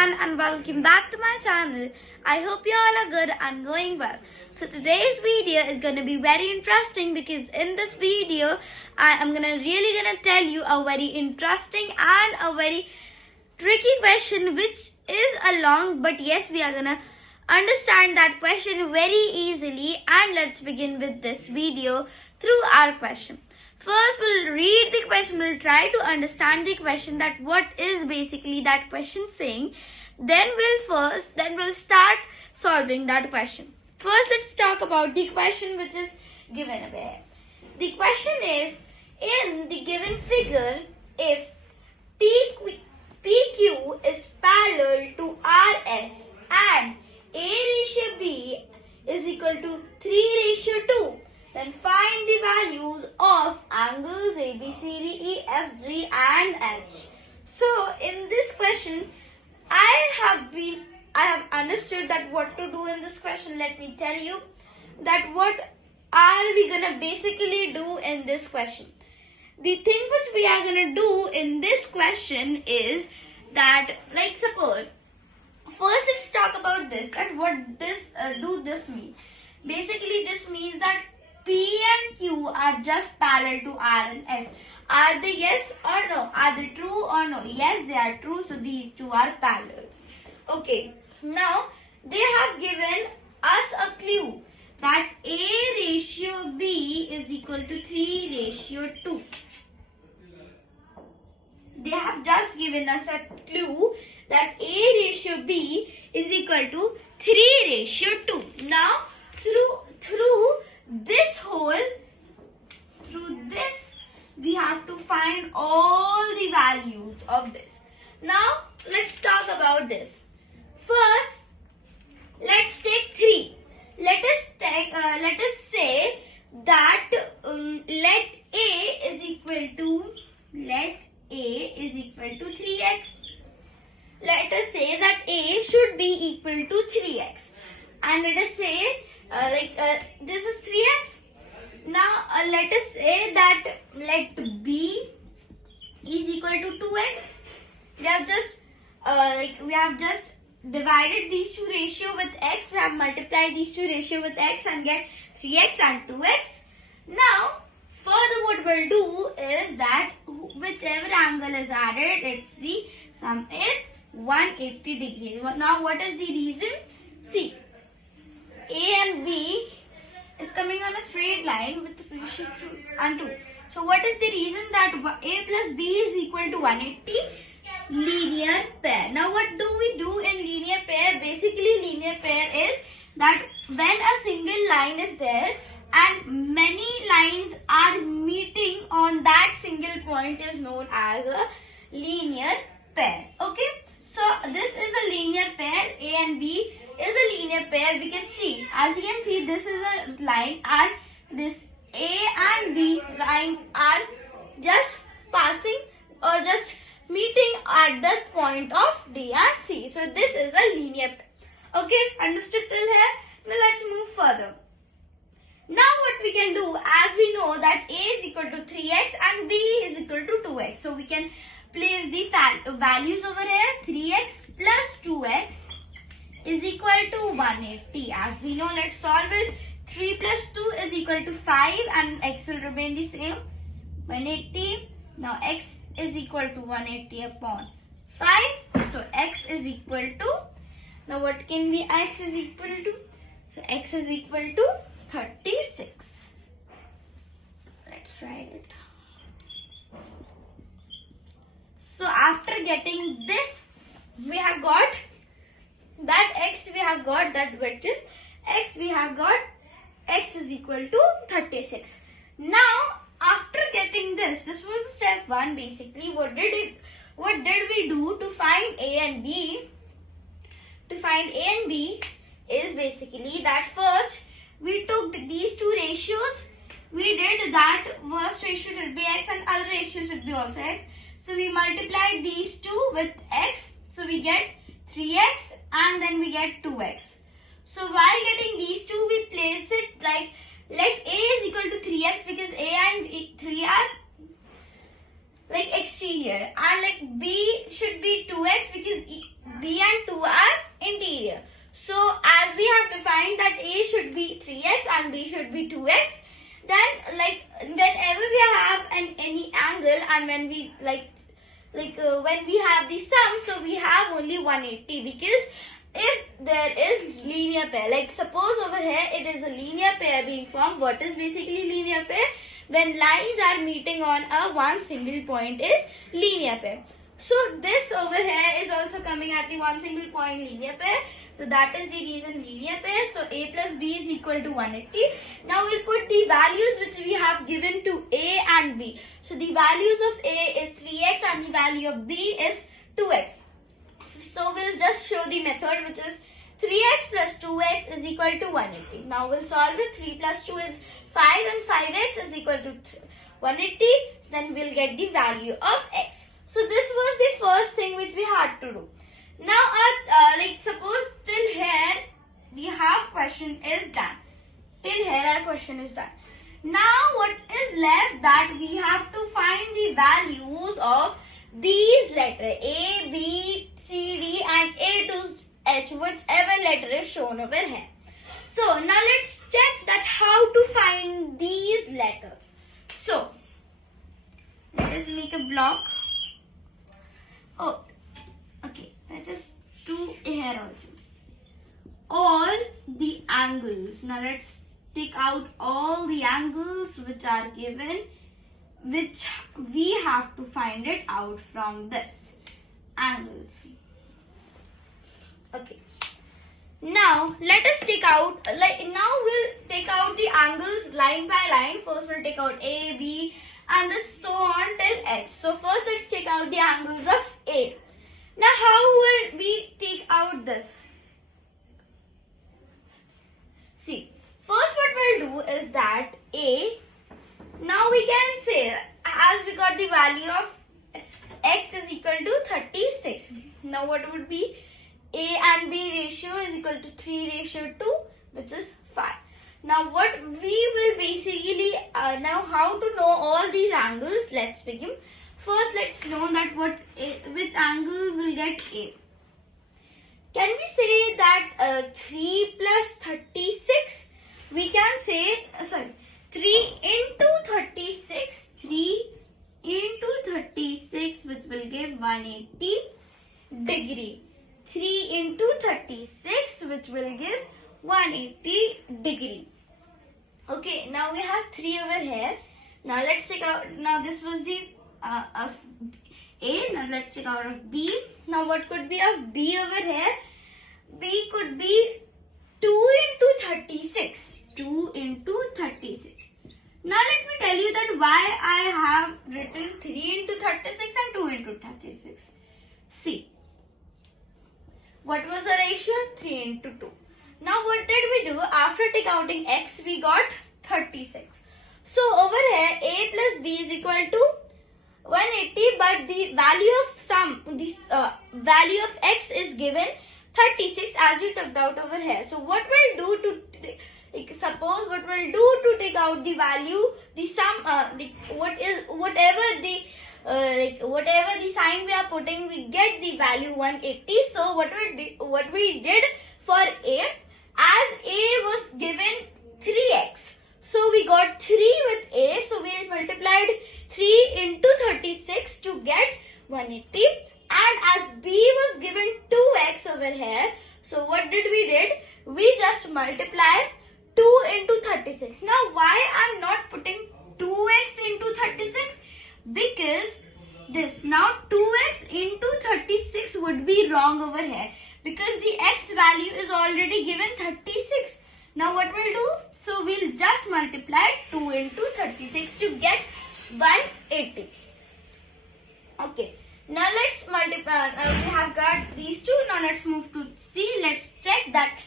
everyone and welcome back to my channel. I hope you all are good and going well. So today's video is going to be very interesting because in this video I am really gonna tell you a very interesting and a very tricky question which is a long, but yes, we are gonna understand that question very easily. And let's begin with this video through our question. First, we'll read the question, we'll try to understand the question, that what is basically that question saying. Then we'll start solving that question. First, let's talk about the question which is given away. The question is, in the given figure, if PQ is parallel to RS and A ratio B is equal to 3 ratio 2, then find the values of angles A, B, C, D, E, F, G and H. So in this question, I have understood that what to do in this question. Let me tell you that what are we gonna basically do in this question. The thing which we are gonna do in this question is that, like, suppose, first let's talk about this, that what this mean. Basically this means that P and Q are just parallel to R and S. Are they yes or no? Are they true or no? Yes, they are true. So these two are parallels. Okay. Now they have given us a clue that A ratio B is equal to 3 ratio 2. They have just given us a clue that A ratio B is equal to 3 ratio 2. Now through this we have to find all the values of this. Now let's talk about this. First, let's take 3. Let us say that let A is equal to 3x. Let us say that A should be equal to 3x, and let us say this is 3x. Now let us say that let B is equal to 2x. We have just divided these two ratio with x. We have multiplied these two ratio with x and get 3x and 2x. Now further what we'll do is that whichever angle is added, its the sum is 180 degrees. Now what is the reason? See, A and B is coming on a straight line with ratio 2 and 2. So what is the reason that A plus B is equal to 180? Linear pair. Now what do we do in linear pair? Basically linear pair is that when a single line is there and many lines are meeting on that single point is known as a linear pair. Okay. So this is a linear pair. A and B is a linear pair because see, as you can see, this is a line and this A and B line are just passing or just meeting at the point of D and C. So this is a linear pair. Okay, understood till here? Now let's move further. Now what we can do, as we know that A is equal to 3x and B is equal to 2x. So we can place the values over here. 3x plus 2x is equal to 180. As we know, let's solve it. 3 plus 2 is equal to 5 and x will remain the same, 180. Now x is equal to 180 upon 5. So x is equal to, now what can be x is equal to? So x is equal to 36. Let's write it. So after getting this, we have got that x, we have got that which is x, we have got x is equal to 36. Now after getting this was step 1 basically. What did we do to find A and B? To find A and B is basically that first we took these two ratios. We did that first ratio should be x and other ratio should be also x. So we multiplied these two with x. So we get 3x and then we get 2x. So while getting these two, we place it like let A is equal to 3x because A and 3 are like exterior, and like B should be 2x because B and 2 are interior. So as we have defined that A should be 3x and B should be 2x, then whenever we have any angle and when we when we have the sum, so we have only 180, because if there is linear pair, like suppose over here it is a linear pair being formed. What is basically linear pair? When lines are meeting on a one single point is linear pair. So this over here is also coming at the one single point linear pair. So that is the reason linear pair. So A plus B is equal to 180. Now we'll put the values which we have given to A and B. So the values of A is 3x and the value of B is 2x. So we'll just show the method, which is 3x plus 2x is equal to 180. Now we'll solve it. 3 plus 2 is 5 and 5x is equal to 180. Then we'll get the value of x. So this was the first thing which we had to do. Now suppose till here the half question is done. Till here our question is done. Now what is left, that we have to find the values of these letters A, B, C, D and A to H, whichever letter is shown over here. So now let's check that how to find these letters. So let us make a block. Oh, okay. Let us do here also. All the angles. Now let's take out all the angles which are given, which we have to find it out from this angles. Okay. Now let us take out, now we'll take out the angles line by line. First we'll take out A, B and this so on till H. So first let's take out the angles of A. Now how will we take out this? See, first what we'll do is that A, now we can say, as we got the value of x is equal to 36. Now what would be? A and B ratio is equal to 3:2, which is 5. Now what we will basically, now how to know all these angles, let's begin. First let's know that which angle will get A. Can we say that 3 plus 36? We can say, 3 into 36, 3 into 36, which will give 180 degree. 3 into 36, which will give 180 degree. Okay, now we have 3 over here. Now let's take out, now this was the of A. Now let's take out of B. Now what could be of B over here? B could be 2 into 36. 2 into 36. Now let me tell you that why I have written 3 into 36 and 2 into 36. See, what was the ratio? 3 into 2. Now what did we do? After taking x, we got 36. So over here, A plus B is equal to 180, but the value of value of x is given 36 as we took out over here. So what we'll do to suppose what we'll do to take out the value, the sum, whatever the sign we are putting, we get the value 180. So what we did for A, as A was given 3x, so we got 3 with A, so we multiplied 3 into 36 to get 180, and as B was given 2x over here, so what did we did? We just multiplied 2 into 36. Now why I'm not putting 2x into 36? Because this, now 2x into 36 would be wrong over here, because the x value is already given 36. Now what we'll do? So we'll just multiply 2 into 36 to get 180. Okay. Now let's multiply. We have got these two. Now let's move to C. Let's check that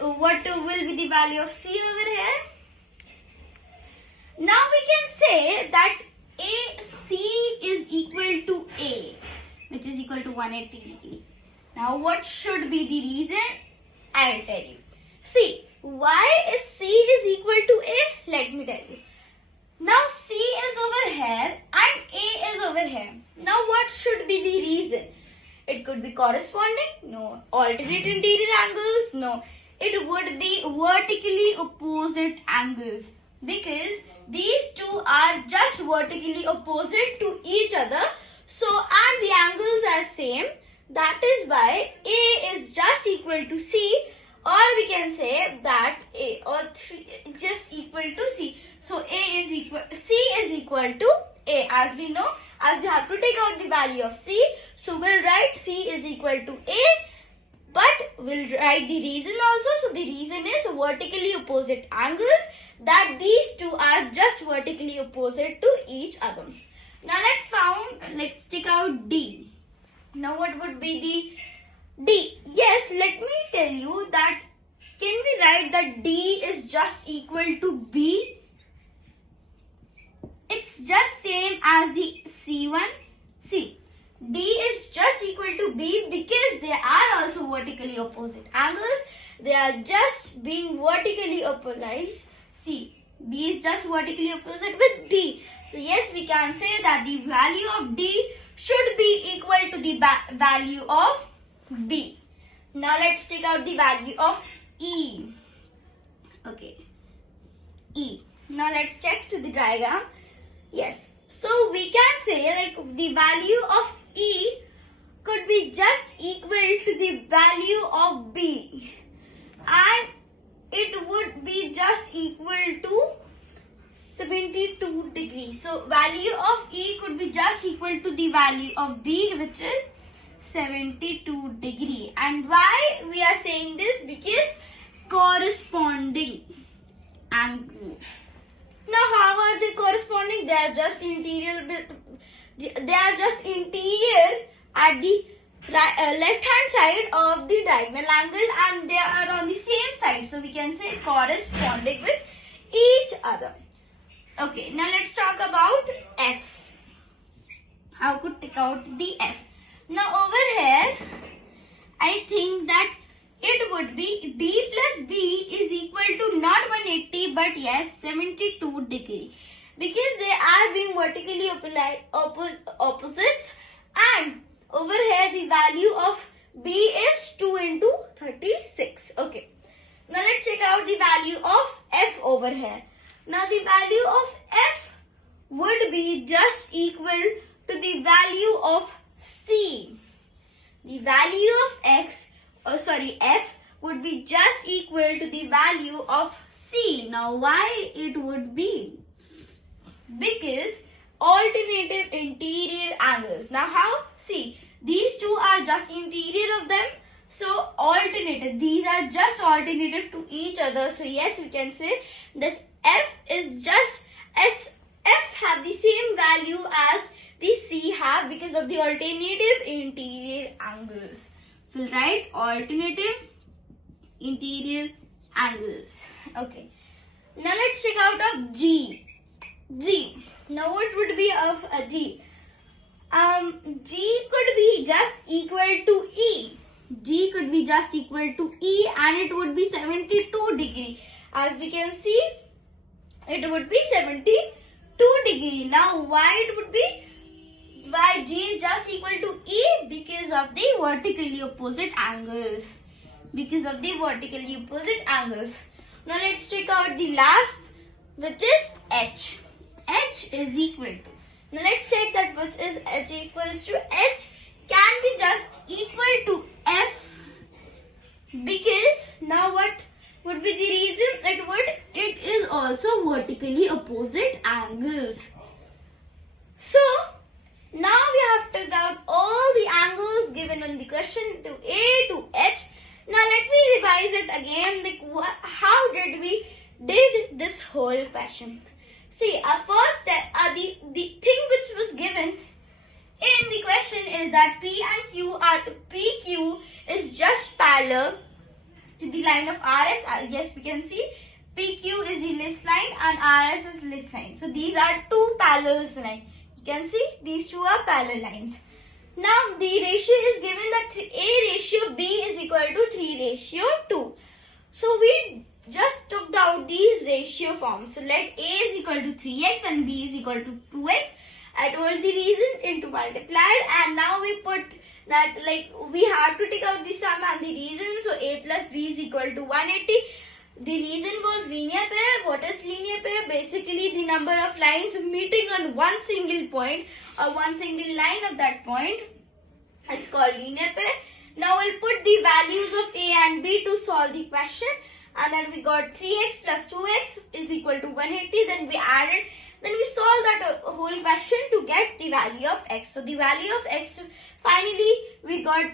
what will be the value of C over here. Now we can say that AC is equal to A, which is equal to 180 degree. Now what should be the reason? I will tell you. See, why is C is equal to A? Let me tell you. Now C is over here and A is over here. Now what should be the reason? It could be corresponding? No. Alternate interior angles? No. It would be vertically opposite angles because these two are just vertically opposite to each other. So, and the angles are same. That is why A is just equal to C, or we can say that A or 3 just equal to C. So C is equal to A. As we know, as we have to take out the value of C, so we'll write C is equal to A, but we'll write the reason also. So the reason is vertically opposite angles, that these two are just vertically opposite to each other. Now let's take out D. Now what would be the D? Yes, let me tell you that, can we write that D is just equal to B? It's just same as the C1. See, D is just equal to B because they are also vertically opposite angles. They are just being vertically opposite. See, B is just vertically opposite with D. So yes, we can say that the value of D should be equal to the value of B. Now let's take out the value of E. Okay, E. Now let's check to the diagram. Yes, so we can say like the value of E could be just equal to the value of B, and it would be just equal to 72 degrees. So value of E could be just equal to the value of B, which is 72 degree. And why we are saying this? Because corresponding angles. Now how are they corresponding? They are just interior. They are just interior at the left hand side of the diagonal angle, and they are on the same side. So we can say corresponding with each other. Okay, now let's talk about F. How could take out the F? Now over here, I think that it would be D plus B is equal to not 180 but yes 72 degree, because they are being vertically opposites, and over here the value of B is 2 into 36. Okay, now let's check out the value of F over here. Now the value of F would be just equal to the value of C. The value of F would be just equal to the value of C. Now why it would be? Because alternative interior angles. Now how? See, these two are just interior of them. So alternative, these are just alternative to each other. So yes, we can say this F is just as F have the same value as the C have because of the alternative interior angles. So write alternative interior angles. Okay. Now let's check out of G. G. Now what would be of a G? G could be just equal to E. G could be just equal to E, and it would be 72 degree. As we can see, it would be 72 degree. Now why it would be? Why G is just equal to E? Because of the vertically opposite angles. Because of the vertically opposite angles. Now let's take out the last, which is H. H is equal to. Now let's check that which is H equals to. H can be just equal to F, because now what would be the reason? It is also vertically opposite angles. So now we have taken out all the angles given in the question to A to H. Now let me revise it again. Like how did we did this whole question? See, our first step, the thing which was given in the question is that PQ is just parallel to the line of RS. Yes, we can see PQ is the list line and RS is list line. So these are two parallel lines. You can see these two are parallel lines. Now the ratio is given that A ratio B is equal to 3:2. So we just took out these ratio forms. So let A is equal to 3x and B is equal to 2x. I told the reason into multiplied, and now we put that like we have to take out the sum and the reason. So a plus b is equal to 180. The reason was linear pair. What is linear pair? Basically the number of lines meeting on one single point or one single line of that point is called linear pair. Now we'll put the values of a and b to solve the question, and then we got 3x plus 2x is equal to 180. Then we added, then we solved that whole question to get the value of x. So the value of x, finally we got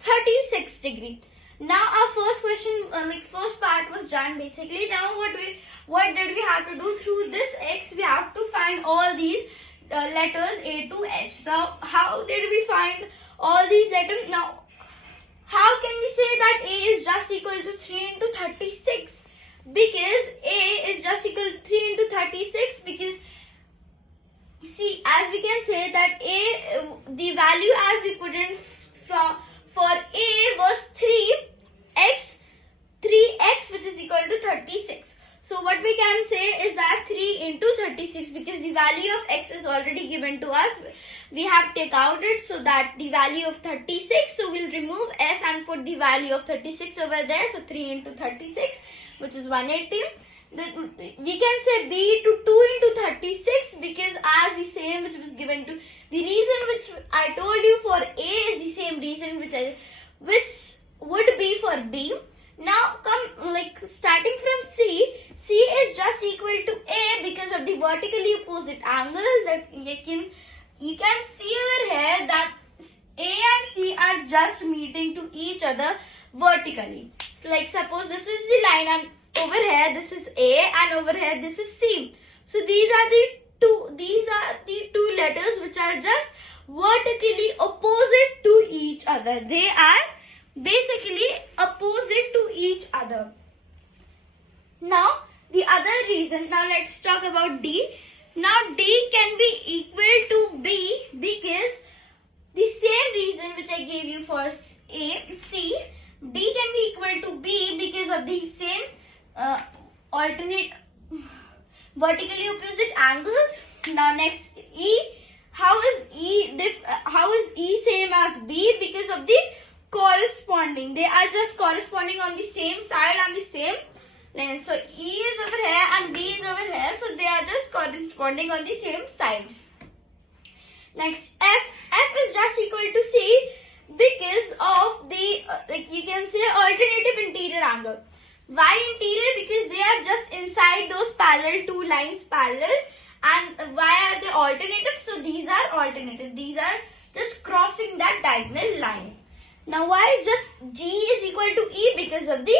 36 degree. Now our first question, first part was done basically. Now what did we have to do? Through this x we have to find all these letters a to h. So how did we find all these letters? Now how can we say that a is just equal to 3 into 36? Because a is just equal to 3 into 36, because see, as we can say that a, the value as we put in for a was 3x, which is equal to 36. So what we can say is that 3 into 36, because the value of x is already given to us. We have take out it, so that the value of 36. So we'll remove s and put the value of 36 over there. So 3 into 36, which is 180. Then we can say b to 2 into 36, because as the same which was given to the reason which I told you for a is the same reason which would be for b. Now come starting from c is just equal to a because of the vertically opposite angles. That you can see over here that a and c are just meeting to each other vertically. So suppose this is the line, and over here this is a, and over here this is c. So these are the two letters which are just vertically opposite to each other. They are basically opposite to each other. Now the other reason, now let's talk about d. Now d can be equal to b because the same reason which I gave you for c, d can be equal to b because of the same alternate vertically opposite angles. Now next e, how is e same as b? Because of the corresponding, they are just corresponding on the same side and the same length. So e is over here and b is over here, so they are just corresponding on the same sides. Next f is just equal to c because of the you can say alternative interior angle. Why interior? Because they are just inside those two lines parallel. And why are they alternative? So these are alternative. These are just crossing that diagonal line. Now why is just g is equal to e? Because of the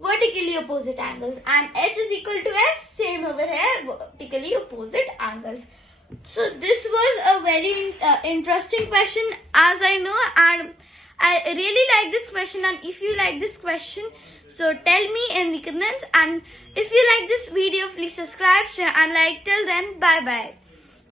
vertically opposite angles. And h is equal to f, same over here, vertically opposite angles. So this was a very interesting question, as I know, and I really like this question. And if you like this question, so tell me in the comments. And if you like this video, please subscribe, share and like. Till then, bye bye.